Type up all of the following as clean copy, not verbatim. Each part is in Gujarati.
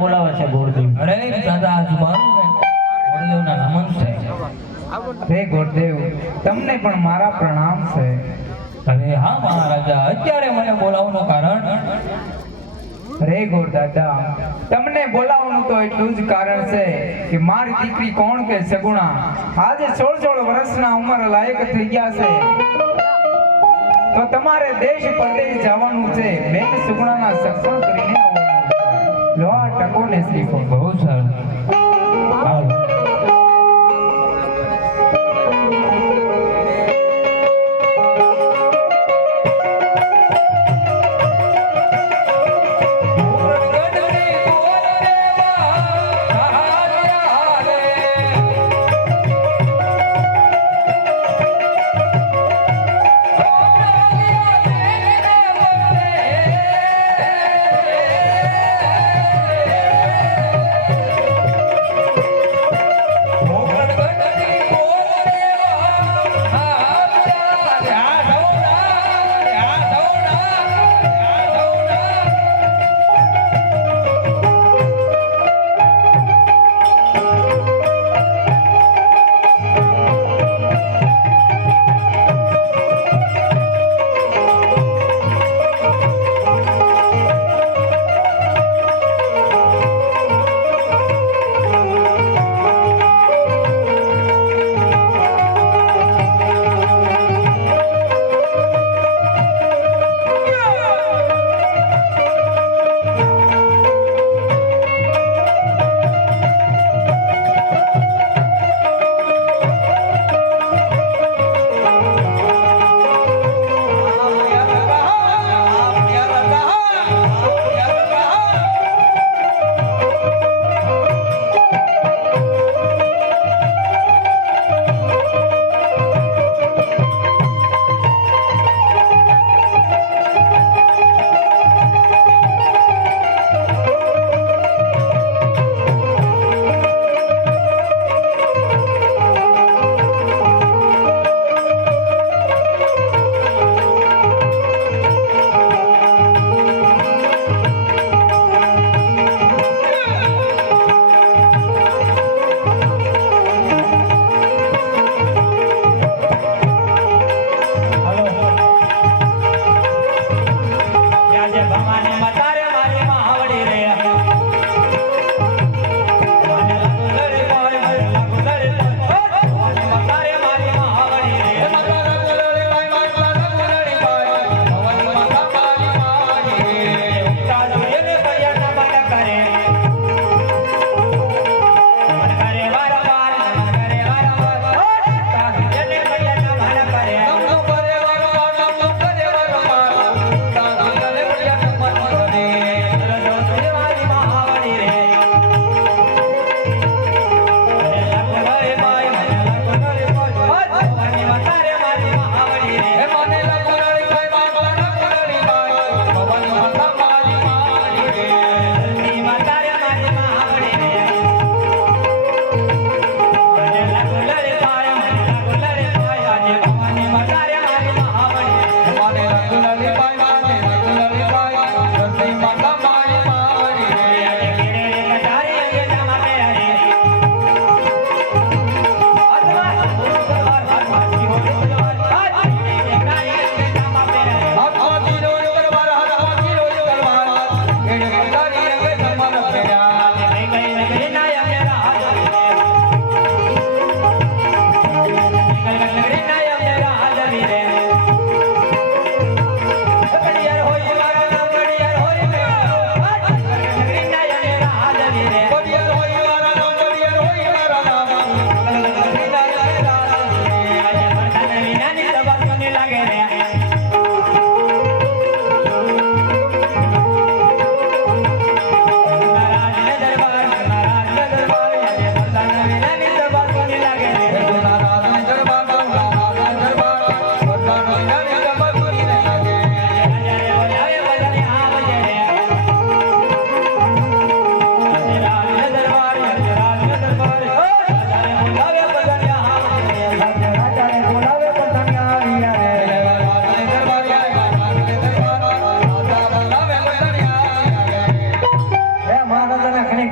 બોલાવે છે ગોરદેવ? અરે દાદા આ જુબાન ગોરદેવના નમન છે. રે ગોરદેવ, તમને પણ મારા પ્રણામ છે. અરે હા મહારાજા, અત્યારે મને બોલાવવાનું કારણ? રે ગોરદાદા, તમને બોલાવવાનું તો એટલું જ કારણ છે કે મારી દીકરી કોણ કે સગુણા આજે 16 વર્ષના ઉંમર લાયક થઈ ગયા છે. તો તમારે દેશ પરદેશ જવાનું છે. બેન સગુણાના સત્સંગ કરીને આવવાનું છે. લો આ ટકો ને શ્રીફળ. બહુ સારું. હાલો.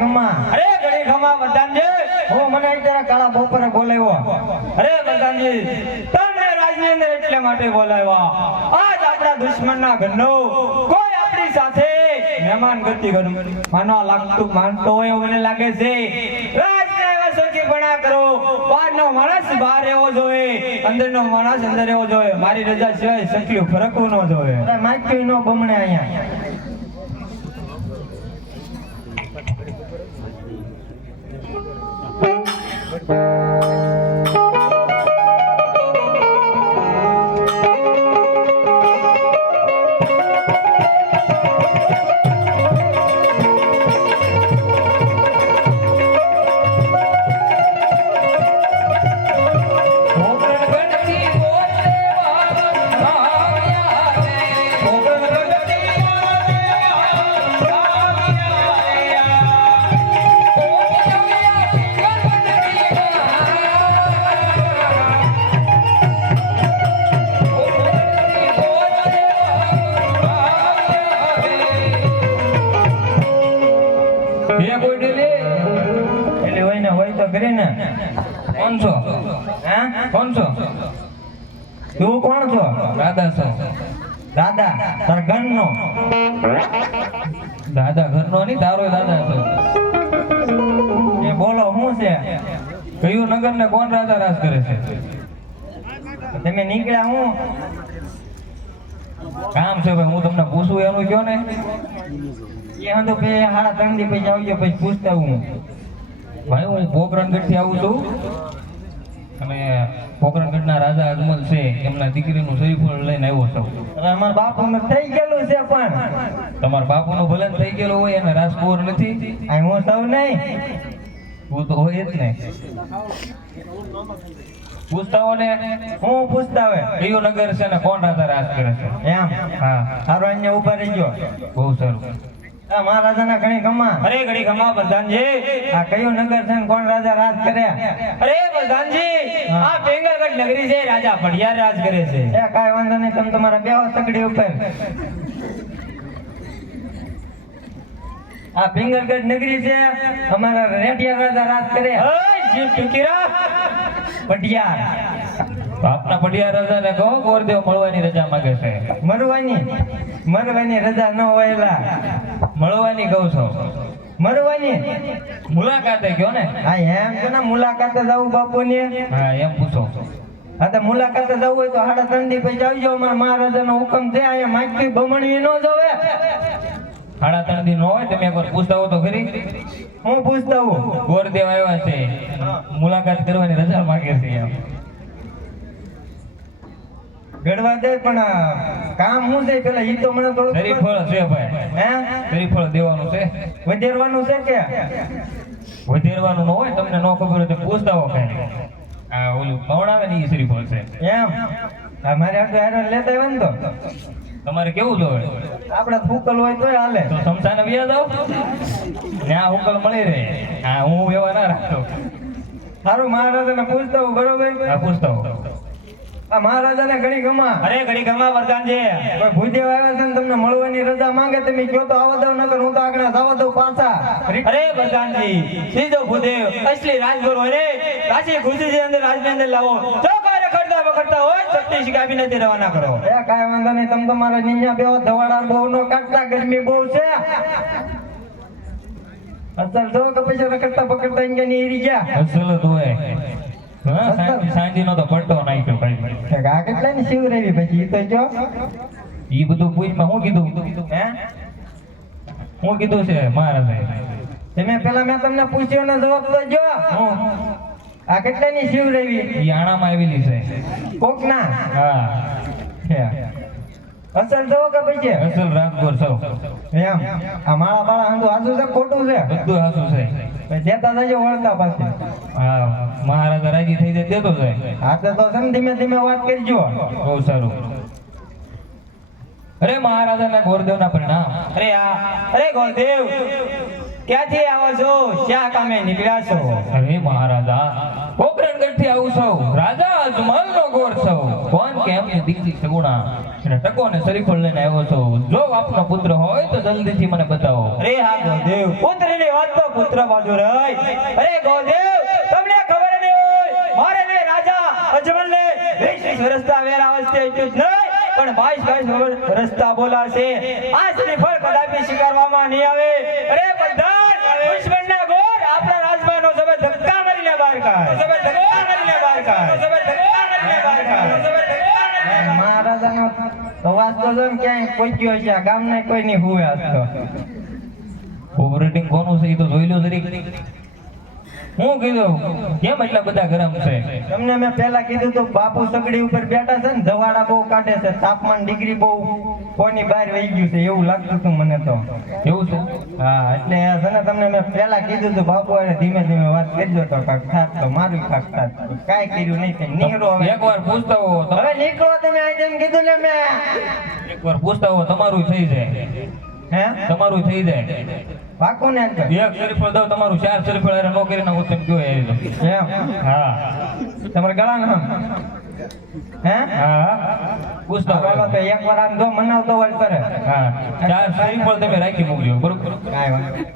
ગમા અરે ઘડી ખમા પ્રધાનજી. હું મને અત્યારે કાળા બપોરે બોલાવ્યો. અરે પ્રધાનજી, તમને રાજની અંદર એટલે માટે બોલાવ્યા. આજ આપણા દુશ્મનના ઘરનો કોઈ આપણી સાથે મહેમાન ગતિ માનવા લાગતું માનતો હોય એવું મને લાગે છે. રાજના એવા સચીપણા કરો. બહારનો માણસ બહાર રહેવો જોઈએ, અંદરનો માણસ અંદર રહેવો જોઈએ. મારી રજા સિવાય સકલું ફરકવું ન જોઈએ. અરે માખ્યું નો બમણે અહીંયા. કોણ છો? હા કોણ છો? તું કોણ છો? દાદા છો. દાદા તાર ઘરનો? દાદા ઘરનો નહીં, તારો દાદા છો. એ બોલો શું છે? કયું નગર ને કોણ રાજા રાજ કરે છે? તમે નીકળ્યા હું કામ છે ભાઈ, હું તમને પૂછું એનું કયો ને. એ તો બે હાડા 3 દી પછી આવજો પછી પૂછતા હું. ભાઈ હું પોકરણગઢ થી આવું છું અને પોકરણગઢના રાજા અજમલ છે એમના દીકરીનું શ્રીફળ લઈને આવ્યો છું. અરે અમારા બાપુનું થઈ ગયેલું છે પણ તમારા બાપુનું ભલે થઈ ગયેલું હોય અને રાજકુંવર નથી. આ હું સૌ નહીં. તું તો હોય જ ને. પૂછતા હો ને. હું પૂછતા હોય કયું નગર છે ને કોણ રાજા રાજ કરે છે? એમ હા, સારું અહીંયા ઉભા રહીજો. બહુ સારું. આ મહારાજાના ઘણી ગમા. અરે ઘડી ખમા પ્રધાનજી. આ કયું નગર છે ને કોણ રાજા રાજ કર્યા? અરે પ્રધાનજી, આ પેંગાગઢ નગરી છે, રાજા પઢિયાર રાજ કરે છે. એ કાંઈ વાંધો નહીં, તમે તમારા બેહો સગડી ઉપર. આ પિંગલગઢ નગરી છે, અમારા રેડિયા રાજા રાજ કરે. ઓય જીવ ટુકીરા. પઢિયાર બાપના પઢિયાર રાજાને કહો ગોરદેવ મળવાની રજા માંગે છે. મરવાની રજા ન હોયલા. મળવાની કહું છો. મરવાની મુલાકાતે ગયો ને? હા એમ કે ના મુલાકાતે જવું બાપુની. હા એમ પૂછો. હા તો મુલાકાતે જવું હોય તો 3.5 દી પછી આવજો. અમારા મહારાજાનો હુકમ છે, અહીંયા માગી બમણવી ન જોવે. 3.5 દી નો હોય, તમે એકવાર પૂછતા હો તો ખરી. હું પૂછતા હું ગોરદેવ આવ્યા છે, મુલાકાત કરવાની રજા માંગે છે. એમ ગડવા દે પણ કામ શું છે પેલા ઈ તો મને થોડું શ્રીફળ છે ભાઈ. હે શ્રીફળ દેવાનું છે. વધેરવાનું છે કે વધેરવાનું ન હોય, તમને ન ખબર હોય તો પૂછતા હો કઈ. આ ઓલું પવડાવે ને ઈ શ્રીફળ છે. એમ અમારે આટલું હેરાન લેતા હોય ને તો તમારે કેવું જોવે? આપણે ફૂકલ હોય તોય હાલે. તો સમસાને વ્યા જાવ, ત્યાં હુકલ મળી રહે. હા હું એવા ના રાખતો. સારું મહારાજાને પૂછતા હું બરોબર. હા પૂછતા હો. આ મહારાજાને ઘણી ગમા. અરે ઘડી ગમા વરદાનજી. કોઈ ભૂદેવ આવ્યા છે ને તમને મળવાની રજા માંગે, તમે કયો તો આવવા દઉં, નકર હું તો આગળ જવા દઉં પાછા. અરે વરદાનજી, સીધો ભૂદેવ અસલી રાજગુરુ હોય ને, રાશી ખુશી અંદર રાજની અંદર લાવો. જો કોઈ રખડતા બખડતા હોય ચપટી શીખાવી નથી રવાના કરો. એ કાંઈ વાંધો નહીં, તમે તમારા નિંજા બેહો. ધવાડા બહુ નો કાઢતા, ગરમી બહુ છે. અસલ જો કે પછી રખડતા પકડતા અહીંયા ની એરી ગયા. અસલ તો હોય. હા સાંજી નો તો પટ્ટો નાખ્યો ભાઈ. આ કેટલા ની શિવ રેવી પછી ઈ તો જો. ઈ બધું પૂછમાં હું કીધું? હે હું કીધું છે મહારાજે? તમે પેલા મેં તમને પૂછ્યો ને જવાબ તો જો. આ કેટલા ની શિવ રેવી? ઈ આણામાં આવેલી છે. કોક ના હા અસલ જો કે પછી અસલ રાજગોર સૌ. એમ આ માળા બાળા હંધું હાસું છે ખોટું છે? બધું હાસું છે. પછી દેતા જજો વળતા પાછી. હા મહારાજા રાજી થઈ જાય દેતો જાય. હાથે તો છે ને ધીમે ધીમે વાત કરજો. બહુ સારું. અરે મહારાજાના ગોરદેવના પરિણામ. અરે ગોરદેવ, ક્યાંથી આવો છો? ક્યાં કામે નીકળ્યા છો? અરે મહારાજા પોકરણગઢથી આવું છું, રાજા અજમલનો ગોર છું. કોણ કે એમની દીકરી સગુણા અને ટકોને શરીફળ લઈને આવ્યો છું. જો આપનો પુત્ર હોય તો જલ્દીથી મને બતાવો. અરે હા ગોદેવ, પુત્રની વાત તો પુત્ર બાજુ રહી. અરે ગોદેવ, તમને ખબર નહીં હોય, મારે ને રાજા અજમલને 20 વર્ષના વેર અવસ્થે એટલું જ નહીં, પણ 22 વર્ષના બોલાશે. આ શ્રીફળ કદાપી સ્વીકારવામાં નહીં આવે. અરે પ્રધાન, દુશ્મનના ગોર આપણા રાજમાનો સબે ધક્કા મારીને બહાર કાઢ. સબે ધક્કા મારીને બહાર કાઢ. સબે ધક્કા મારીને બહાર કાઢ. સબે ધક્કા મારીને બહાર કાઢ. મહારાજાનો અવાજ તો જો ને ક્યાંય પહોંચ્યો છે. આ ગામને કોઈ નહીં હુવે આજ તો. ઓપરેટિંગ કોનું છે એ તો જોઈ લો જરીક. હું કીધું કેમ એટલા બધા ગરમ છે? તમને મેં પહેલા કીધું તો બાપુ સગડી ઉપર બેઠા છે ને, ધવાડા બહુ કાઢે છે, તાપમાન ડિગ્રી બહુ કોની બહાર વહી ગયું છે એવું લાગતું હતું મને તો. એવું છે? હા, એટલે આ છે ને તમને મેં પહેલા કીધું હતું બાપુ અરે ધીમે ધીમે વાત કરજો તો કાંક થાક તો મારું થાક થાક. કાંઈ કર્યું નહીં. કંઈ નીકળો હવે. એકવાર પૂછતા હો હવે નીકળો તમે. આ જેમ કીધું ને મેં. એકવાર પૂછતા હો તમારું થઈ જાય. હે તમારું થઈ જાય. પાકું ને એકદમ? એક શરીફળ દઉં તમારું 4 શરીફળ હારે નો કરીને હું તેમ કયો આવી દઉં. એમ? હા તમારે ગળા ના હે? હા પૂછતા ચાલો તો એકવાર આમ જો મનાવતો હોય કરે. હા 4 શરીફળ તમે રાખી મૂકજો બરોબર. કાંઈ વાંધો નહીં.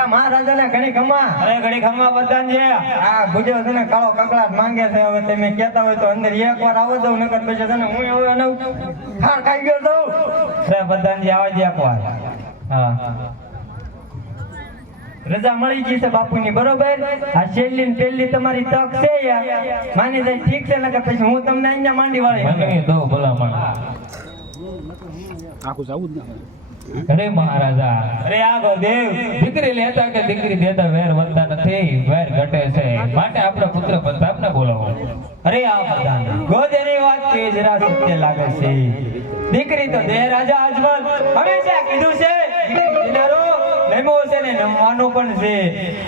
આ મહારાજાને ઘણી ખમા. અરે ઘડી ખમા પ્રધાનજી. આ ગુજો છે ને કાળો કકડાટ માંગે છે. હવે તમે કહેતા હોય તો અંદર એકવાર આવો દઉં, નકર પછી છે ને હું હવે એનો ખાર ખાઈ ગયો છું. અરે પ્રધાનજી આવા જ એકવાર. હા, રજા મળી ગઈ છે બાપુની બરોબર. આ છેલ્લી ને પહેલી તમારી તક છે યાર. માની જાય ઠીક છે, નકર પછી હું તમને અહીંયા માંડી વાળી. મને દો ભલામણ. અરે મહારાજા અરે આ ગોદેવ, દીકરી લેતા કે દીકરી દેતા વેર વધતા નથી, વેર ઘટે છે. માટે આપણે પુત્ર પ્રતાપને બોલાવો. અરે આ પ્રધાન, ગોદેવની વાત કે જરા સત્ય લાગે છે. દીકરી તો દે રાજા અજમલ હંમેશા કીધું છે, દિનારો નમો છે ને નમવાનો પણ છે.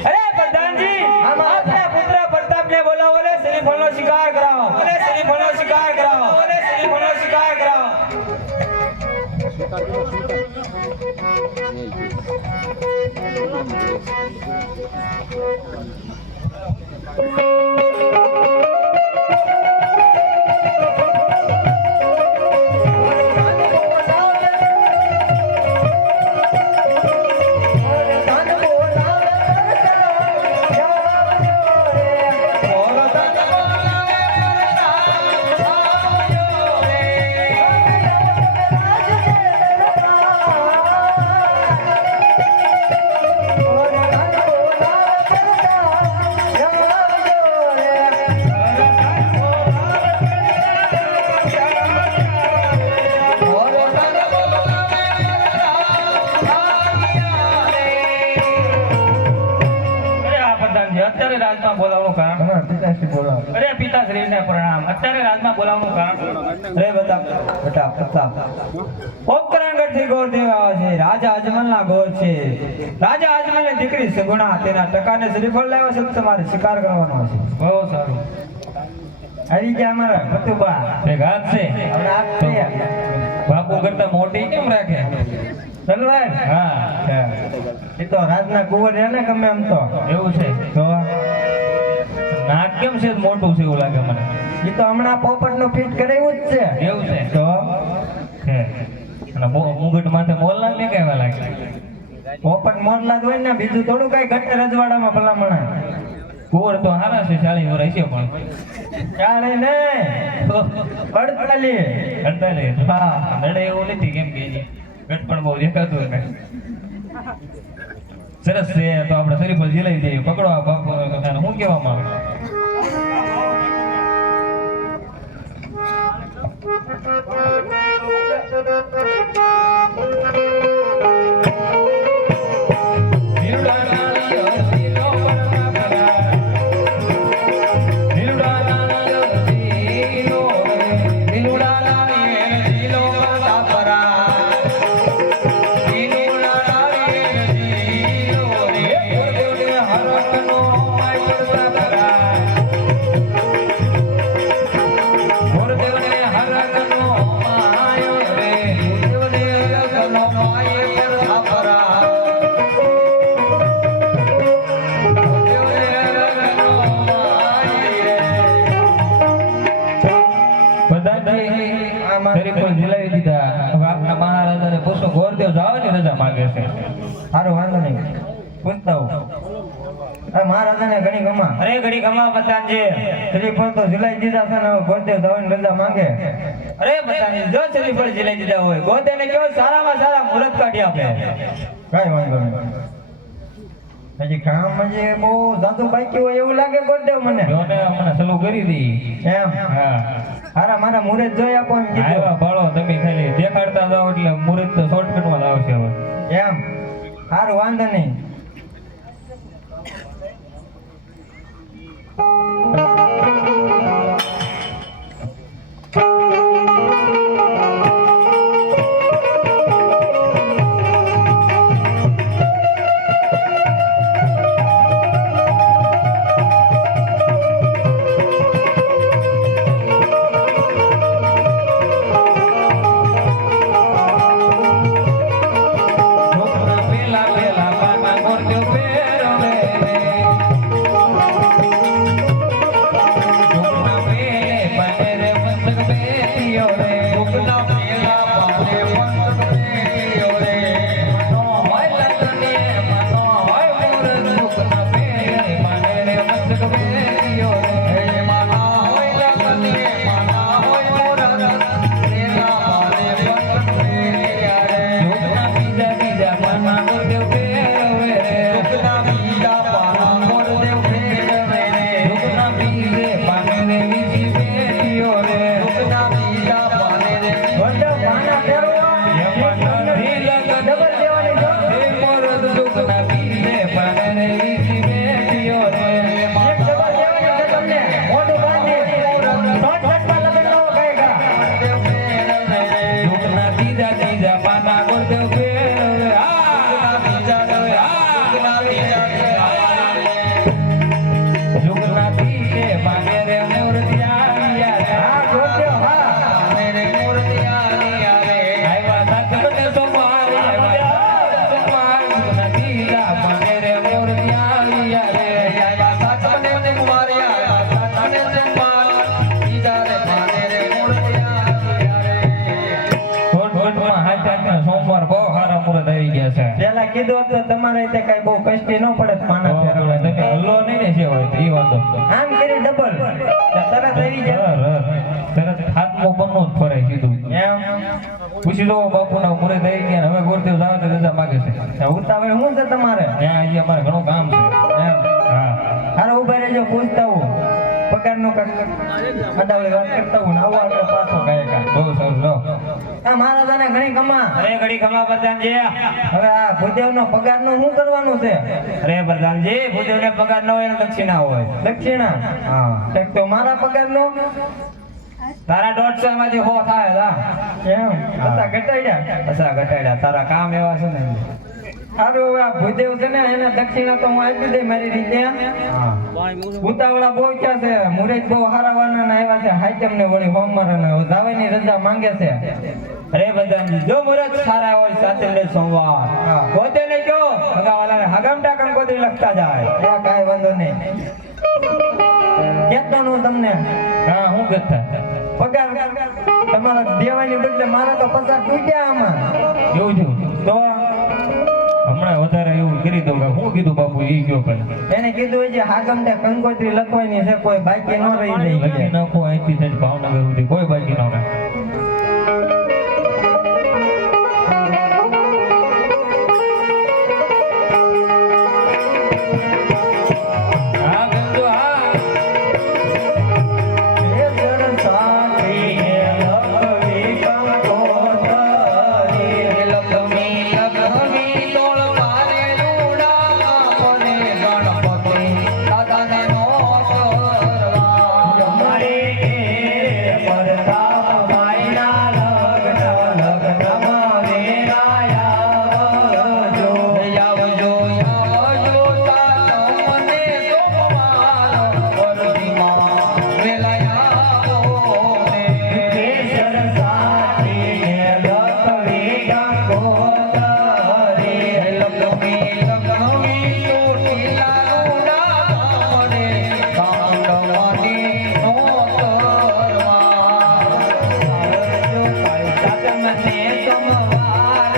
અરે પ્રધાનજી, આપણા પુત્ર પ્રતાપને બોલાવો ને શ્રીફળનો શિકાર કરાવો. અને શ્રીફળનો શિકાર કરાવો. અને શ્રીફળનો શિકાર કરાવો. અત્યારે રાજમાં બોલાવવાનું કારણ? તમારા પિતાશ્રી બોલાવો. અરે પિતાશ્રીને પ્રણામ. અત્યારે રાજમાં બોલાવવાનું કારણ? અરે બેટા પ્રતાપ, પોકરણગઢથી ગોરદેવ આવે છે. રાજા અજમલના ગોર છે. રાજા અજમલની દીકરી સગુણા તેના ટકાને શ્રીફળ લાવ્યો છે. તમારે શિકાર કરવાનો છે. બહુ સારું. આવી ગયા અમારા ભતુબા. એક હાથ છે હવે આ છે. બાપુ કરતા મોટી કેમ રાખે? તલવાર? હા એ તો રાજના કુંવર છે ને ગમે એમ તો. એવું છે. તો નાક કેમ છે મોટું છે એવું લાગે મને. એ તો હમણાં પોપટનું ફિટ કરાવ્યું જ છે. એવું છે. તો છે. અને મુગટ માથે મોલ ના ને કેવા લાગે? પોપટ મોરલા જ હોય ને, બીજું થોડું કઈ ઘટે રજવાડામાં ભલામણા. કુંવર તો હારા છે, 40 વર્ષ છે પણ ચાલે ને પડતાલી. કંટાળે. હા. નડે એવું નથી કેમ કે ગટ પણ બહુ દેખાતું ને. સરસ છે. તો આપણે શરીફળ જીલાવી દઈએ. પકડો આ બાપુ. હું કહેવા માંગે? માય માંગે છે. સારું વાંધો નહીં પૂછતા હું મહારાજાને ઘણી ગમા અરે ઘડી ખમા પ્રધાનજી. શ્રીફળ તો ઝીલાઈ દીધા છે ને હવે ગોરદેવ જવાની રજા માંગે અરે પ્રધાનજી, જો શ્રીફળ જીલાઈ દીધા હોય ગોતેને કેવો સારામાં સારા મુહૂર્ત કાઢી આપે. કાંઈ વાંધો નહીં હજી કામમાં જે બહુ જાદુ બાકી હોય એવું લાગે ગોરદેવ મને જો ને હમણાં ચાલુ કરી દી. એમ હા હારા મારા મુહૂર્ત જોઈ આપો એમ કીધું આવ્યા ભાળો તમે ખાલી દેખાડતા જાઓ એટલે મુહૂર્ત તો શોર્ટકટમાં જ આવશે હવે. એમ સારું વાંધો નહીં ઢોકના પેલા પેલા પાના ગોરદેવ પહેરવે રે. ઢોકના પેલે પાને રે મસ્તક બેઠિયો રે. ઢોકના પેલા પાને મસ્તક બેઠિયો રે. મનો હોય લગને, મનો હોય મુરત. ઢોકના પેલે પાને રે મસ્તક બેઠિયો રે. મનો હોય લગને, મનો હોય મુરત. પેલા પાને મસ્તક બેઠિયા રે. ઢોકના બીજા બીજા પાના ગોરદેવ પહેરવે રે. ઢોકના બીજા પાના ગોરદેવ પહેરવે રે. ઢોકના બીજે પાને રે વીજી બેઠિયો રે. ઢોકના બીજા પાને રે ગોરદેવ પાના ફેરવો એમાં નથી લગન ડબલ દેવાની જો એ મોરદ. ઢોકના બીજે પાને રે વીજી બેઠિયો રે. એક ડબલ દેવાની છે તમને મોઢું બાંધી શોર્ટકટમાં લગ્ન નો કહેગા ઢોકના બીજા બીજા પાના ગોરદેવ પહેરવે. આ બીજા દેવે, આ બીજા દેવે. ઢોકના બીજે પાને રે મૂર્તિયા રે. હા ગોરદેવ હા આવ્યા સાતમને સોમવાર, આવ્યા સોમવાર. ઢોકના બીજા પાને રે મૂર્તિયા રે. આવ્યા સાતમને સોમવાર, આવ્યા સાતમને સોમવાર. બીજા રે પાને રે મૂર્તિયા રે. ગોઠમાં હાથના સોમવાર બહુ સારા મુહૂર્ત આવી ગયા છે. પેલા કીધું હોત તો તમારે રીતે કઈ બહુ કષ્ટી ન પડે પાના ફેરવવા. તમે હલ્લો નહીં ને છે હોય તો ઈ વાંધો. આમ કરી ડબલ તરત આવી જાય તરત હાથમાં બનવું જ ફરે સીધું. એમ પૂછી દો બાપુના મુહૂર્ત આવી ગયા ને હવે ગોરદેવ જાવ તો રજા માગે છે. ઉતાવળ શું છે તમારે ત્યાં હજી અમારે ઘણું કામ છે. એમ હા હારો ઉભા રહેજો પૂછતા હું પગારનું અડાવડી વાત કરતા હું ને આવું આપણે પાછો ગાયકા બહુ સરસ લો. આ મહારાજાને ઘણી કમા અરે ઘડી ખમા પ્રધાનજી. હવે આ ભૂદેવનો પગારનું શું કરવાનું છે અરે પ્રધાનજી, ભૂદેવને પગાર ન હોય ને દક્ષિણા હોય. દક્ષિણા હા, ઠીક તો મારા પગારનું તારા 150 માંથી 100 થાય લા. એમ બધા ઘટાડ્યા અસા ઘટાડ્યા, તારા કામ એવા છે ને. સારું હવે આ ભૂદેવ છે ને એને દક્ષિણા તો હું આપી દઈ મારી રીતે હા, ઉતાવળા બહુ ક્યાં છે મુરત બહુ હારાવાના આવ્યા છે હાઈટમ ને વળી હોમવારના જાવાની રજા માંગે છે અરે પ્રધાનજી, જો મુહૂર્ત સારા હોય સાથે લે સોમવાર. હા. પોતે ને કયો ભગાવાલાને હગામટા કંકોત્રી લખતા જાય. એ કાંઈ વાંધો નહીં કહેતો હું તમને હા હું કહેતા પગાર તમારા દેવાની બદલે મારા તો 50 તૂટ્યા આમાં એવું થયું તો હમણાં વધારે એવું કરી દઉં કે હું કીધું બાપુ ઈ ગયો પેલા એને કીધું હોય છે હાગમટે કંકોત્રી લખવાની છે કોઈ બાકી ન રહી લખી જાય નાખો અહીંથી થઈ ભાવનગર સુધી કોઈ બાકી ન રહે. હા ગંગુ હા હે સરસાથી હે લખવી કંકોત્રી લક્ષ્મી લક્ષ્મી તોળ પારે રૂડા કોને ગણપતિ દાદાને નો કરવા અમારે ઘેર પરતાપ ભાઈના લગ્ન લગ્નમાં વેરાયા આવજો. આવજો આવજો તમને સોમવાર વરદીમાં વેલાયા આવો હે સરસાથી હે લખવી કંકોત્રી લક્ષ્મી લક્ષ્મી ચોટીલા રૂડા મને કાંડવાની નો કરવા તમને સોમવાર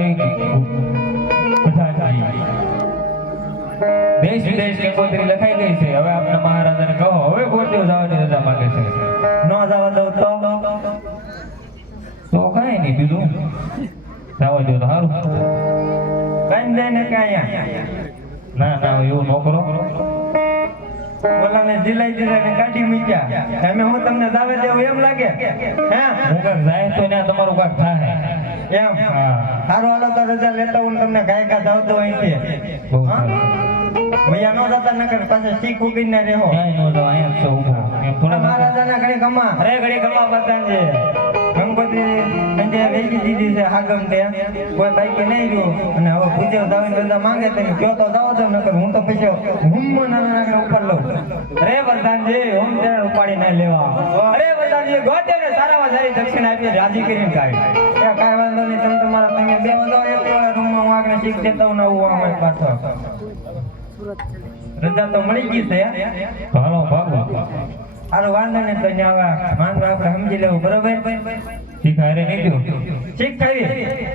અરે પ્રધાનજી, દેશ વિદેશ કંકોત્રી લખાઈ ગઈ છે. હવે આપના મહારાજાને કહો, હવે ગોરદેવ જવાની રજા માંગે છે. ન જવા દઉં તો કાંઈ નહીં, બીજું જવા દો તો સારું. કઈ જાય ને કે અહીંયા ના ના, એવું ન કરો. ઓલાને જીલાઈ જીલાઈને કાઢી મૂક્યા. તમે હું તમને દાવે દેવું એમ લાગે? હે હું કાંઈક જાય તો ત્યાં તમારું કાંઈક થાય. એમ હા, સારું હાલો તો રજા લેતા હું તમને ગાયકા જાવ તો અહીંથી બહુ હા? સારું. ભૈયા નો જતા નકર પાસે શીખ ઉગીને રહેવો. ક્યાંય ન જાઓ, અહીંયા જ છો ઊભો. એમ થોડા મહારાજાના ઘડી ગમા અરે ઘડી ગમા બતાનજે. ગણપતિ સંજય વેચી દીધી છે હાગમ તે કોઈ બાઈક નહીં રહ્યું અને હવે પૂજ્ય દાવીને રજા માંગે તેને કયો તો જાવ તો નકર હું તો પછી હુમ નાના ઉપર લઉં. અરે વરદાનજી, હું તેને ઉપાડી ના લેવા. અરે વરદાનજી, ગોતે ને સારામાં સારી દક્ષિણા આપી રાજી કરીને કાઢી. એ કાંઈ વાંધો નહીં, તમે તમારા તમે બે વાંધો એક વાળા રૂમમાં હું આગળ શીખ દેતા હું આવું અમારે પાછો રજા તો મળી ગઈ છે હાલો ભાગો. હાલો વાંધો નહીં તો અહીંયા હવે વાંધો આપણે સમજી લેવું બરોબર ઠીક હારે નહીં ગયું. શીખ ખાવી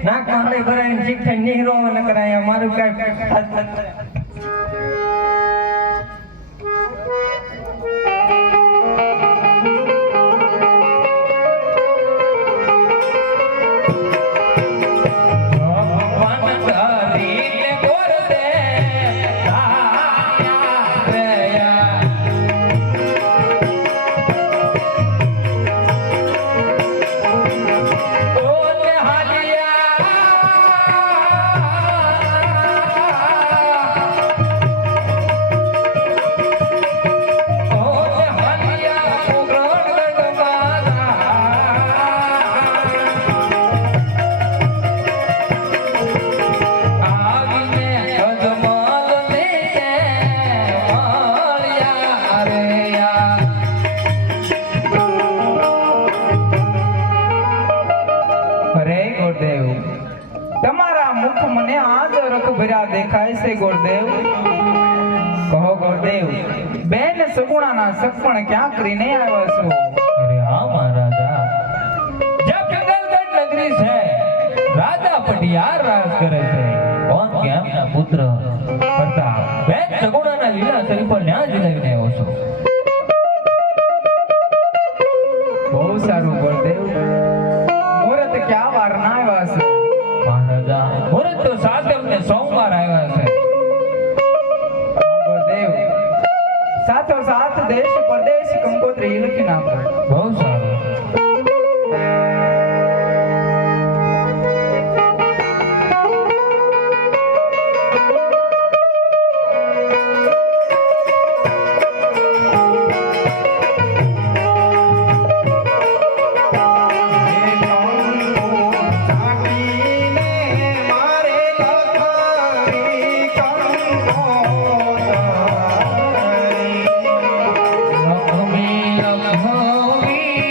નાકમાં હળે ભરાઈને શીખ ખાઈ નીહરો નકર અહીંયા મારું કાંઈ તમારા મુખ મને આજ રખ ભર્યા દેખાય છે ગોરદેવ. કહો ગોરદેવ, બેન સગુણાના સગપણ ક્યાં કરીને આવ્યા છો? અરે હા મહારાજા, જ્યાં જંગલગઢ નગરી છે, રાજા પટિયાર રાજ કરે છે. કોણ કે એમના પુત્ર પ્રતાપ બેન સગુણાના લીલા શરીર પર ન્યા જીલાવીને આવ્યો છો. બહુ સારું ગોરદેવ. મુહૂર્ત ક્યાં વાર ના આવ્યા છે? મહારાજા, મુહૂર્ત તો સાતમ ને સોમવાર આવ્યા છે. ગોરદેવ, સાથો સાથ દેશ પરદેશ કંકોત્રી લખી નાખો. બહુ સારું. લક્ષ્મી લક્ષ્મી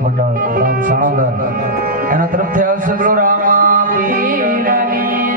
મંડળ ગામ સણોદર એના તરફથી આવશે બોલો રામા પીરની